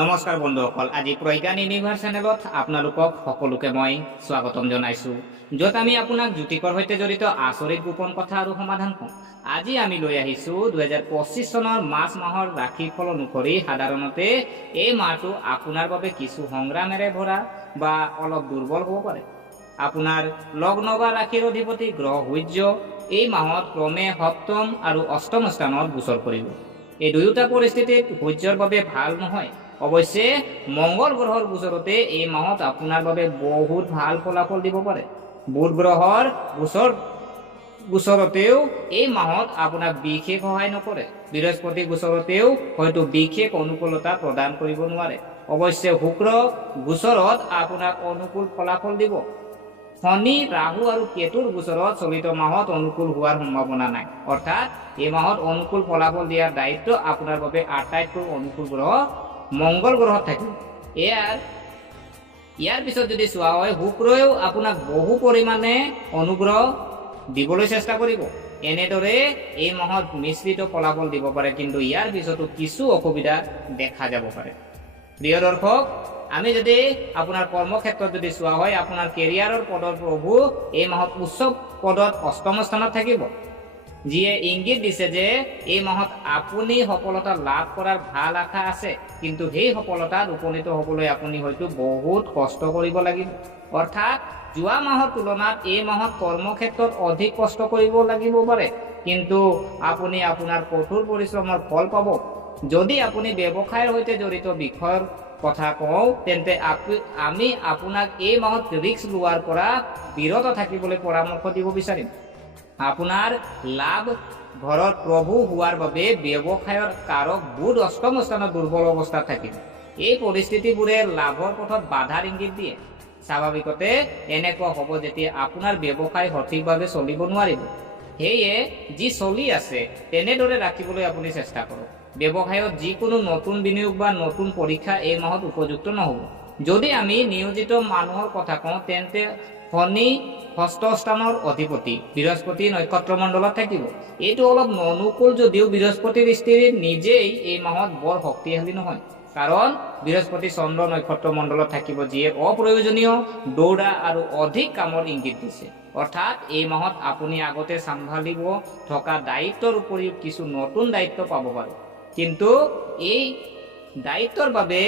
নমস্কাৰ বন্ধুসকল, আজি প্ৰজ্ঞান ইউনিভাৰ্ছ চেনেলত আপোনালোকক সকলোকে মই স্বাগতম জনাইছোঁ, য'ত আমি আপোনাক জ্যোতিষৰ সৈতে জড়িত আচৰিত গোপন কথা আৰু সমাধান কওঁ। আজি আমি লৈ আহিছোঁ 2025 চনৰ মাৰ্চ মাহৰ ৰাশিফল অনুসৰি। সাধাৰণতে এই মাহটো আপোনাৰ বাবে কিছু সংগ্ৰামেৰে ভৰা বা অলপ দুৰ্বল হ'ব পাৰে। আপোনাৰ লগ্ন বা ৰাশিৰ অধিপতি গ্ৰহ সূৰ্য এই মাহত ক্ৰমে সপ্তম আৰু অষ্টম স্থানত গোচৰ কৰিব। এই দুয়োটা পৰিস্থিতিত সূৰ্যৰ বাবে ভাল নহয়। অৱশ্যে মংগল গ্ৰহৰ গোচৰতে এই মাহত আপোনাৰ বাবে বহুত ভাল ফলাফল দিব পাৰে। বুধ গ্ৰহৰ গোচৰতেও এই মাহত আপোনাক বিশেষ সহায় নকৰে। বৃহস্পতি গোচৰতেও হয়তো বিশেষ অনুকূলতা প্ৰদান কৰিব নোৱাৰে। অৱশ্যে শুক্ৰ গোচৰত আপোনাক অনুকূল ফলাফল দিব। শনি, ৰাহু আৰু কেতুৰ গোচৰত চলিত মাহত অনুকূল হোৱাৰ সম্ভাৱনা নাই। অৰ্থাৎ এই মাহত অনুকূল ফলাফল দিয়াৰ দায়িত্ব আপোনাৰ বাবে আটাইতকৈ অনুকূল গ্ৰহ মংগল গ্ৰহত থাকিব। ইয়াৰ পিছত যদি চোৱা হয়, শুক্ৰইও আপোনাক বহু পৰিমাণে অনুগ্ৰহ দিবলৈ চেষ্টা কৰিব। এনেদৰে এই মাহত মিশ্ৰিত ফলাফল দিব পাৰে, কিন্তু ইয়াৰ পিছতো কিছু অসুবিধা দেখা যাব পাৰে। প্ৰিয় দৰ্শক, আমি যদি আপোনাৰ কৰ্মক্ষেত্ৰত যদি চোৱা হয়, আপোনাৰ কেৰিয়াৰৰ পদৰ প্ৰভু এই মাহত উচ্চ পদত অষ্টম স্থানত থাকিব, যিয়ে ইংগিত দিছে যে এই মাহত আপুনি সফলতা লাভ কৰাৰ ভাল আশা আছে, কিন্তু সেই সফলতাত উপনীত হ'বলৈ আপুনি হয়তো বহুত কষ্ট কৰিব লাগিব। অৰ্থাৎ যোৱা মাহৰ তুলনাত এই মাহত কৰ্মক্ষেত্ৰত অধিক কষ্ট কৰিব লাগিব পাৰে, কিন্তু আপুনি আপোনাৰ কঠোৰ পৰিশ্ৰমৰ ফল পাব। যদি আপুনি ব্যৱসায়ৰ সৈতে জড়িত বিষয়ৰ কথা কওঁ, তেন্তে আমি আপোনাক এই মাহত ৰিস্ক লোৱাৰ পৰা বিৰত থাকিবলৈ পৰামৰ্শ দিব বিচাৰিম। আপোনাৰ লাভ ঘৰত প্ৰভু হোৱাৰ বাবে ব্যৱসায়ৰ কাৰক বুধ অষ্টম স্থানত দুৰ্বল অৱস্থাত থাকিব। এই পৰিস্থিতিবোৰে লাভৰ পথত বাধাৰ ইংগিত দিয়ে। স্বাভাৱিকতে এনেকুৱা হ'ব যেতিয়া আপোনাৰ ব্যৱসায় সঠিকভাৱে চলিব নোৱাৰিব। সেয়ে যি চলি আছে তেনেদৰে ৰাখিবলৈ আপুনি চেষ্টা কৰক। ব্যৱসায়ত যিকোনো নতুন বিনিয়োগ বা নতুন পৰীক্ষা এই মাহত উপযুক্ত নহ'ব। যদি আমি নিয়োজিত মানুহৰ কথা কওঁ, তেন্তে শনি ষষ্ঠ স্থানৰ অধিপতি বৃহস্পতি নক্ষত্ৰ মণ্ডলত থাকিব। এইটো অলপ অনুকূল যদিও বৃহস্পতিৰ স্থিতি নিজেই এই মাহত বৰ শক্তিশালী নহয়, কাৰণ বৃহস্পতি চন্দ্ৰ নক্ষত্ৰ মণ্ডলত থাকিব, যিয়ে অপ্ৰয়োজনীয় দৌৰা আৰু অধিক কামৰ ইংগিত দিছে। অৰ্থাৎ এই মাহত আপুনি আগতে চম্ভালিব থকা দায়িত্বৰ উপৰিও কিছু নতুন দায়িত্ব পাব পাৰে, কিন্তু এই দায়িত্বৰ বাবে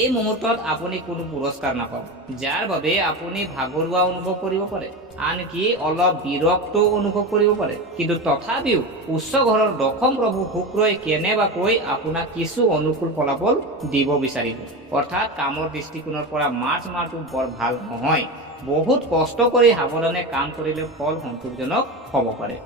এই মুহূৰ্তত আপুনি কোনো পুৰস্কাৰ নাপাব, যাৰ বাবে আপুনি ভাগৰুৱা অনুভৱ কৰিব পাৰে, আনকি অলপ বিৰক্ত অনুভৱ কৰিব পাৰে। কিন্তু তথাপিও উচ্চ ঘৰৰ দশম প্ৰভু শুক্ৰই কেনেবাকৈ আপোনাক কিছু অনুকূল ফলাফল দিব বিচাৰিব। অৰ্থাৎ কামৰ দৃষ্টিকোণৰ পৰা মাৰ্চ মাহটো বৰ ভাল নহয়। বহুত কষ্ট কৰি সাৱধানে কাম কৰিলে ফল সন্তোষজনক হ'ব পাৰে।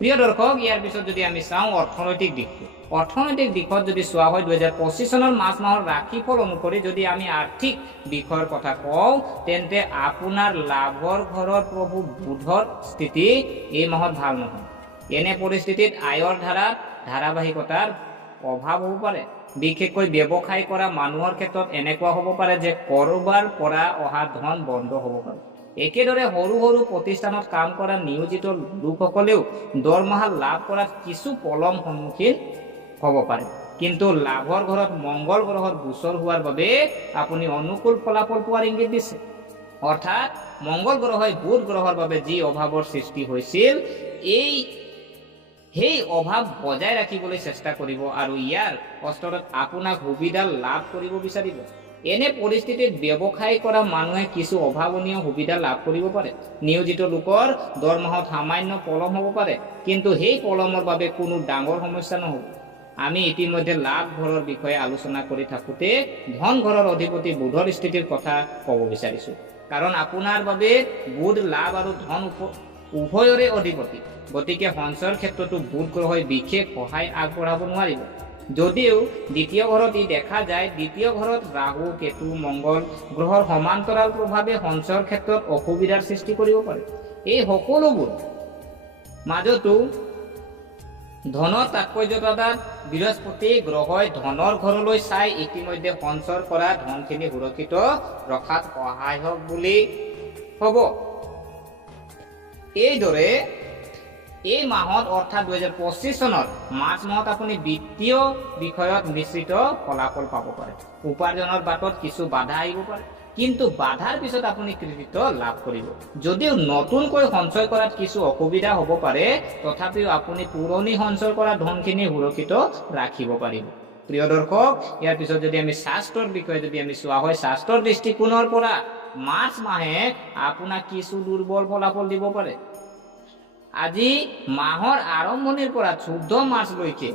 প্ৰিয় দৰ্শক, ইয়াৰ পিছত যদি আমি চাওঁ অৰ্থনৈতিক দিশত যদি চোৱা হয়, 2025 চনৰ মাৰ্চ মাহৰ ৰাশিফল অনুসৰি যদি আমি আৰ্থিক বিষয়ৰ কথা কওঁ, তেন্তে আপোনাৰ লাভৰ ঘৰৰ প্ৰভু বুধৰ স্থিতি এই মাহত ভাল নহয়। এনে পৰিস্থিতিত আয়ৰ ধাৰাবাহিকতাৰ অভাৱ হ'ব পাৰে। বিশেষকৈ ব্যৱসায় কৰা মানুহৰ ক্ষেত্ৰত এনেকুৱা হ'ব পাৰে যে ক'ৰবাৰ পৰা অহা ধন বন্ধ হ'ব পাৰে। একেদৰে সৰু সৰু প্ৰতিষ্ঠানত কাম কৰা নিয়োজিত লোকসকলেও দৰমহা লাভ কৰাত কিছু পলম সন্মুখীন হ'ব পাৰে। কিন্তু লাভৰ ঘৰত মংগল গ্ৰহৰ গোচৰ হোৱাৰ বাবে আপুনি অনুকূল ফলাফল পোৱাৰ ইংগিত দিছে। অৰ্থাৎ মংগল গ্ৰহই বুধ গ্ৰহৰ বাবে যি অভাৱৰ সৃষ্টি হৈছিল, সেই অভাৱ বজাই ৰাখিবলৈ চেষ্টা কৰিব আৰু ইয়াৰ অস্তৰত আপোনাক সুবিধা লাভ কৰিব বিচাৰিব। এনে পৰিস্থিতিত ব্যৱসায় কৰা মানুহে কিছু অভাৱনীয় সুবিধা লাভ কৰিব পাৰে। নিয়োজিত লোকৰ দৰমহাত সামান্য পলম হ'ব পাৰে, কিন্তু সেই পলমৰ বাবে কোনো ডাঙৰ সমস্যা নহ'ব। আমি ইতিমধ্যে লাভ ঘৰৰ বিষয়ে আলোচনা কৰি থাকোঁতে ধন ঘৰৰ অধিপতি বুধৰ স্থিতিৰ কথা ক'ব বিচাৰিছোঁ, কাৰণ আপোনাৰ বাবে বুধ লাভ আৰু ধন উভয়ৰে অধিপতি। গতিকে সঞ্চয়ৰ ক্ষেত্ৰতো বুধ গ্ৰহই বিশেষ সহায় আগবঢ়াব নোৱাৰিব। যদিও দ্বিতীয় ঘৰত ই দেখা যায়, দ্বিতীয় ঘৰত ৰাহু, কেতু, মংগল গ্ৰহৰ সমান্তৰাল প্ৰভাৱে সঞ্চয়ৰ ক্ষেত্ৰত অসুবিধাৰ সৃষ্টি কৰিব পাৰে। এই সকলোবোৰ মাজতো ধনৰ তাৎপৰ্যতাত বৃহস্পতি গ্ৰহই ধনৰ ঘৰলৈ চাই ইতিমধ্যে সঞ্চয় কৰা ধনখিনি সুৰক্ষিত ৰখাত সহায়ক বুলি হ'ব। এইদৰে এই মাহত অৰ্থাৎ 2025 চনৰ মাৰ্চ মাহত আপুনি বিত্তীয় বিষয়ত মিশ্ৰিত ফলাফল পাব পাৰে। উপাৰ্জনৰ বাটত কিছু বাধা আহিব পাৰে, কিন্তু বাধাৰ পিছত আপুনি কৃতিত্ব লাভ কৰিব। যদিও নতুনকৈ সঞ্চয় কৰাত কিছু অসুবিধা হ'ব পাৰে, তথাপিও আপুনি পুৰণি সঞ্চয় কৰা ধনখিনি সুৰক্ষিত ৰাখিব পাৰিব। প্ৰিয় দৰ্শক, ইয়াৰ পিছত যদি আমি স্বাস্থ্যৰ বিষয়ে যদি আমি চোৱা হয়, স্বাস্থ্যৰ দৃষ্টিকোণৰ পৰা মাৰ্চ মাহে আপোনাক কিছু দুৰ্বল ফলাফল দিব পাৰে। আজি মাহৰ আৰম্ভণিৰ পৰা 14 মাৰ্চলৈকে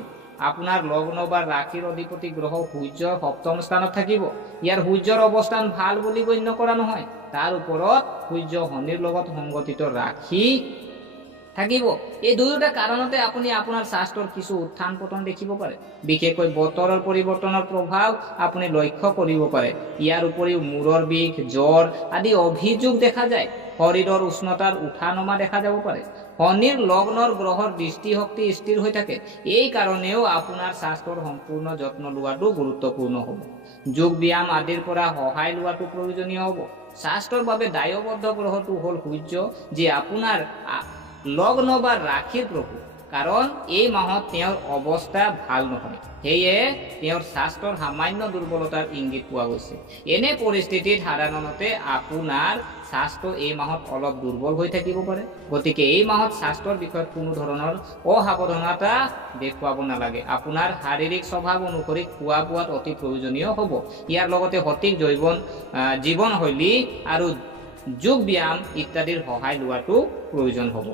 আপোনাৰ লগ্ন বা ৰাশিৰ অধিপতি গ্ৰহ সূৰ্য সপ্তম স্থানত থাকিব। ইয়াৰ সূৰ্যৰ অৱস্থান ভাল বুলি গণ্য কৰা নহয়। তাৰ ওপৰত সূৰ্য শনিৰ লগত সংগঠিত ৰাশি থাকিব। এই দুয়োটা কাৰণতে আপুনি আপোনাৰ স্বাস্থ্যৰ কিছু উত্থান পতন দেখিব পাৰে। বিশেষকৈ বতৰৰ পৰিৱৰ্তনৰ প্ৰভাৱ আপুনি লক্ষ্য কৰিব পাৰে। ইয়াৰ উপৰিও মূৰৰ বিষ, জ্বৰ আদি অভিযোগ দেখা যায়। শৰীৰৰ উষ্ণতাৰ উঠা নমা দেখা যাব পাৰে। শনিৰ লগ্নৰ গ্ৰহৰ দৃষ্টিশক্তি স্থিৰ হৈ থাকে। এই কাৰণেও আপোনাৰ স্বাস্থ্যৰ সম্পূৰ্ণ যত্ন লোৱাটো গুৰুত্বপূৰ্ণ হ'ব। যোগ ব্যায়াম আদিৰ পৰা সহায় লোৱাটো প্ৰয়োজনীয় হ'ব। স্বাস্থ্যৰ বাবে দায়বদ্ধ গ্ৰহটো হ'ল সূৰ্য, যি আপোনাৰ লগ্ন বা ৰাশিৰ প্ৰভু। কাৰণ এই মাহত তেওঁৰ অৱস্থা ভাল নহয়, সেয়ে তেওঁৰ স্বাস্থ্যৰ সামান্য দুৰ্বলতাৰ ইংগিত পোৱা গৈছে। এনে পৰিস্থিতিত সাধাৰণতে আপোনাৰ স্বাস্থ্য এই মাহত অলপ দুৰ্বল হৈ থাকিব পাৰে। গতিকে এই মাহত স্বাস্থ্যৰ বিষয়ত কোনো ধৰণৰ অসাৱধানতা দেখুৱাব নালাগে। আপোনাৰ শাৰীৰিক স্বভাৱ অনুসৰি খোৱা বোৱাত অতি প্ৰয়োজনীয় হ'ব। ইয়াৰ লগতে সঠিক জীৱনশৈলী আৰু যোগ ব্যায়াম ইত্যাদিৰ সহায় লোৱাটো প্ৰয়োজন হ'ব।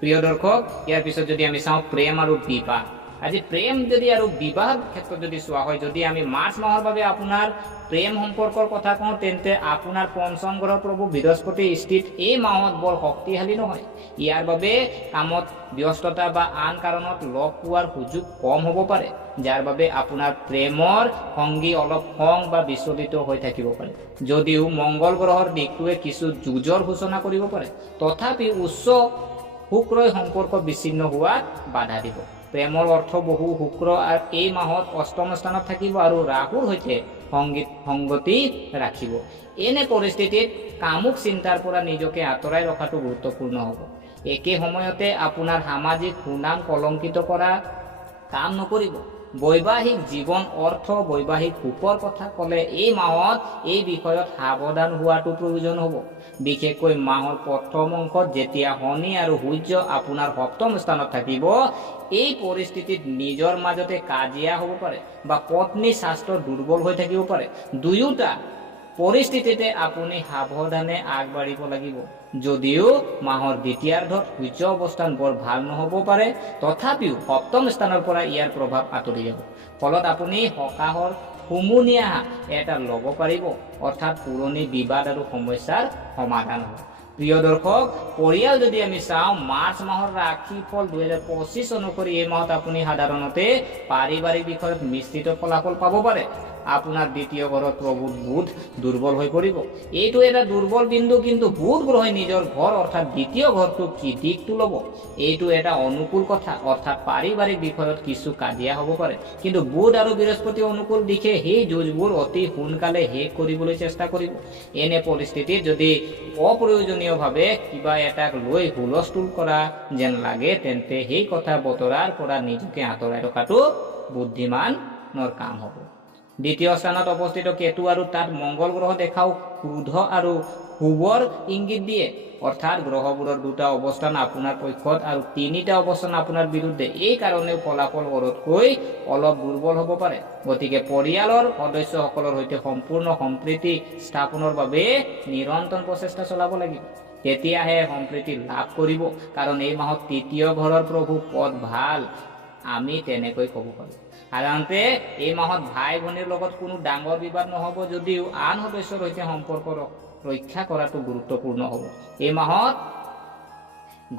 প্ৰিয় দৰ্শক, ইয়াৰ পিছত যদি আমি চাওঁ প্ৰেম আৰু বিবাহ। আজি প্ৰেম যদি আৰু বিবাহৰ ক্ষেত্ৰত যদি চোৱা হয়, যদি আমি মাৰ্চ মাহৰ বাবে আপোনাৰ প্ৰেম সম্পৰ্কৰ কথা কওঁ, তেন্তে আপোনাৰ পঞ্চম গ্ৰহ প্ৰভু বৃহস্পতিৰ স্থিতি এই মাহত বৰ শক্তিশালী নহয়। ইয়াৰ বাবে কামত ব্যস্ততা বা আন কাৰণত লগ পোৱাৰ সুযোগ কম হ'ব পাৰে, যাৰ বাবে আপোনাৰ প্ৰেমৰ সংগী অলপ খং বা বিচলিত হৈ থাকিব পাৰে। যদিও মংগল গ্ৰহৰ দিশটোৱে কিছু যুঁজৰ সূচনা কৰিব পাৰে, তথাপি উচ্চ শুক্ৰই সম্পৰ্ক বিচ্ছিন্ন হোৱাত বাধা দিব। প্ৰেমৰ অৰ্থ বহু শুক্ৰ এই মাহত অষ্টম স্থানত থাকিব আৰু ৰাহুৰ সৈতে সংগতি ৰাখিব। এনে পৰিস্থিতিত কামুক চিন্তাৰ পৰা নিজকে আঁতৰাই ৰখাটো গুৰুত্বপূৰ্ণ হ'ব। একে সময়তে আপোনাৰ সামাজিক সুনাম কলংকিত কৰা কাম নকৰিব। বৈবাহিক জীৱন, অৰ্থ, বৈবাহিক সুখৰ কথা ক'লে এই মাহত এই বিষয়ত সাৱধান হোৱাটো প্ৰয়োজন হ'ব। বিশেষকৈ মাহৰ প্ৰথম অংশত যেতিয়া শনি আৰু সূৰ্য আপোনাৰ সপ্তম স্থানত থাকিব, এই পৰিস্থিতিত নিজৰ মাজতে কাজিয়া হ'ব পাৰে বা পত্নীৰ স্বাস্থ্য দুৰ্বল হৈ থাকিব পাৰে। দুয়োটা পৰিস্থিতিতে আপুনি সাৱধানে আগবাঢ়িব লাগিব। যদিও মাহৰ দ্বিতীয়াৰ্ধত সূৰ্য অৱস্থান বৰ ভাল নহ'ব পাৰে, তথাপিও সপ্তম স্থানৰ পৰা ইয়াৰ প্ৰভাৱ আঁতৰি যাব। ফলত আপুনি সকাহৰ সমূহীয়া এটা ল'ব পাৰিব, অৰ্থাৎ পুৰণি বিবাদ আৰু সমস্যাৰ সমাধান হ'ব। প্ৰিয় দৰ্শক, পৰিয়াল যদি আমি চাওঁ, মাৰ্চ মাহৰ ৰাশিফল 2025 অনুসৰি এই মাহত আপুনি সাধাৰণতে পাৰিবাৰিক বিষয়ত মিশ্ৰিত ফলাফল পাব পাৰে। আপোনাৰ দ্বিতীয় ঘৰত প্ৰভু বুধ দুৰ্বল হৈ পৰিব। এইটো এটা দুৰ্বল বিন্দু, কিন্তু বুধ গ্ৰহে নিজৰ ঘৰ অৰ্থাৎ দ্বিতীয় ঘৰটো কি দিশটো ল'ব, এইটো এটা অনুকূল কথা। অৰ্থাৎ পাৰিবাৰিক বিষয়ত কিছু কাজিয়া হ'ব পাৰে, কিন্তু বুধ আৰু বৃহস্পতি অনুকূল দিশে সেই যুঁজবোৰ অতি সোনকালে শেষ কৰিবলৈ চেষ্টা কৰিব। এনে পৰিস্থিতিত যদি অপ্ৰয়োজনীয়ভাৱে কিবা এটাক লৈ হুলস্থুল কৰা যেন লাগে, তেন্তে সেই কথা বতৰাৰ পৰা নিজকে আঁতৰাই ৰখাটো বুদ্ধিমানৰ কাম হ'ব। দ্বিতীয় স্থানত অৱস্থিত কেতু আৰু তাত মংগল গ্ৰহ দেখাও ক্ৰোধ আৰু শুভৰ ইংগিত দিয়ে। অৰ্থাৎ গ্ৰহবোৰৰ দুটা অৱস্থান আপোনাৰ পক্ষত আৰু তিনিটা অৱস্থান আপোনাৰ বিৰুদ্ধে। এই কাৰণেও ফলাফল পৰতকৈ অলপ দুৰ্বল হ'ব পাৰে। গতিকে পৰিয়ালৰ সদস্যসকলৰ সৈতে সম্পূৰ্ণ সম্প্ৰীতি স্থাপনৰ বাবে নিৰন্তৰ প্ৰচেষ্টা চলাব লাগিব। তেতিয়াহে সম্প্ৰীতি লাভ কৰিব। কাৰণ এই মাহত তৃতীয় ঘৰৰ প্ৰভু পদ ভাল, আমি তেনেকৈ ক'ব পাৰোঁ। সাধাৰণতে এই মাহত ভাই ভনীৰ লগত কোনো ডাঙৰ বিবাদ নহ'ব, যদিও আন সদস্যৰ সৈতে সম্পৰ্ক ৰক্ষা কৰাটো গুৰুত্বপূৰ্ণ হ'ব। এই মাহত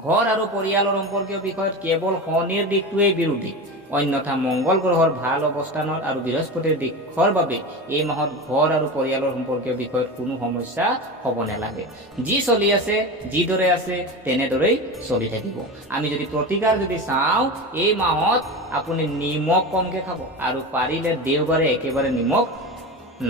ঘৰ আৰু পৰিয়ালৰ সম্পৰ্কীয় বিষয়ত কেৱল শনিৰ দিশটোৱেই বিৰোধী, অন্যথা মংগল গ্ৰহৰ ভাল অৱস্থানৰ আৰু বৃহস্পতিৰ দিশৰ বাবে এই মাহত ঘৰ আৰু পৰিয়ালৰ সম্পৰ্কীয় বিষয়ত কোনো সমস্যা হ'ব নালাগে। যি চলি আছে, যিদৰে আছে তেনেদৰেই চলি থাকিব। আমি যদি প্ৰতিকাৰ যদি চাওঁ, এই মাহত আপুনি নিমখ কমকৈ খাব আৰু পাৰিলে দেওবাৰে একেবাৰে নিমখ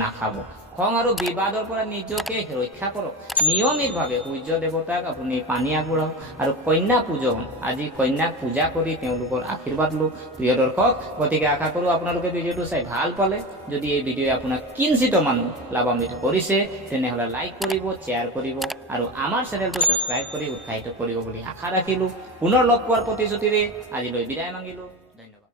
নাখাব। খং আৰু বিবাদৰ পৰা নিজকে ৰক্ষা কৰক। নিয়মিতভাৱে সূৰ্য দেৱতাক আপুনি পানী আগবঢ়াওক আৰু কন্যা পূজন, আজি কন্যাক পূজা কৰি তেওঁলোকৰ আশীৰ্বাদ লওক। প্ৰিয় দৰ্শক, গতিকে আশা কৰোঁ আপোনালোকে ভিডিঅ'টো চাই ভাল পালে। যদি এই ভিডিঅ'ই আপোনাক কিঞ্চিত মানুহ লাভান্বিত কৰিছে তেনেহ'লে লাইক কৰিব, শ্বেয়াৰ কৰিব আৰু আমাৰ চেনেলটো ছাবস্ক্ৰাইব কৰি উৎসাহিত কৰিব বুলি আশা ৰাখিলোঁ। পুনৰ লগ পোৱাৰ প্ৰতিশ্ৰুতিৰে আজিলৈ বিদায় মাগিলোঁ।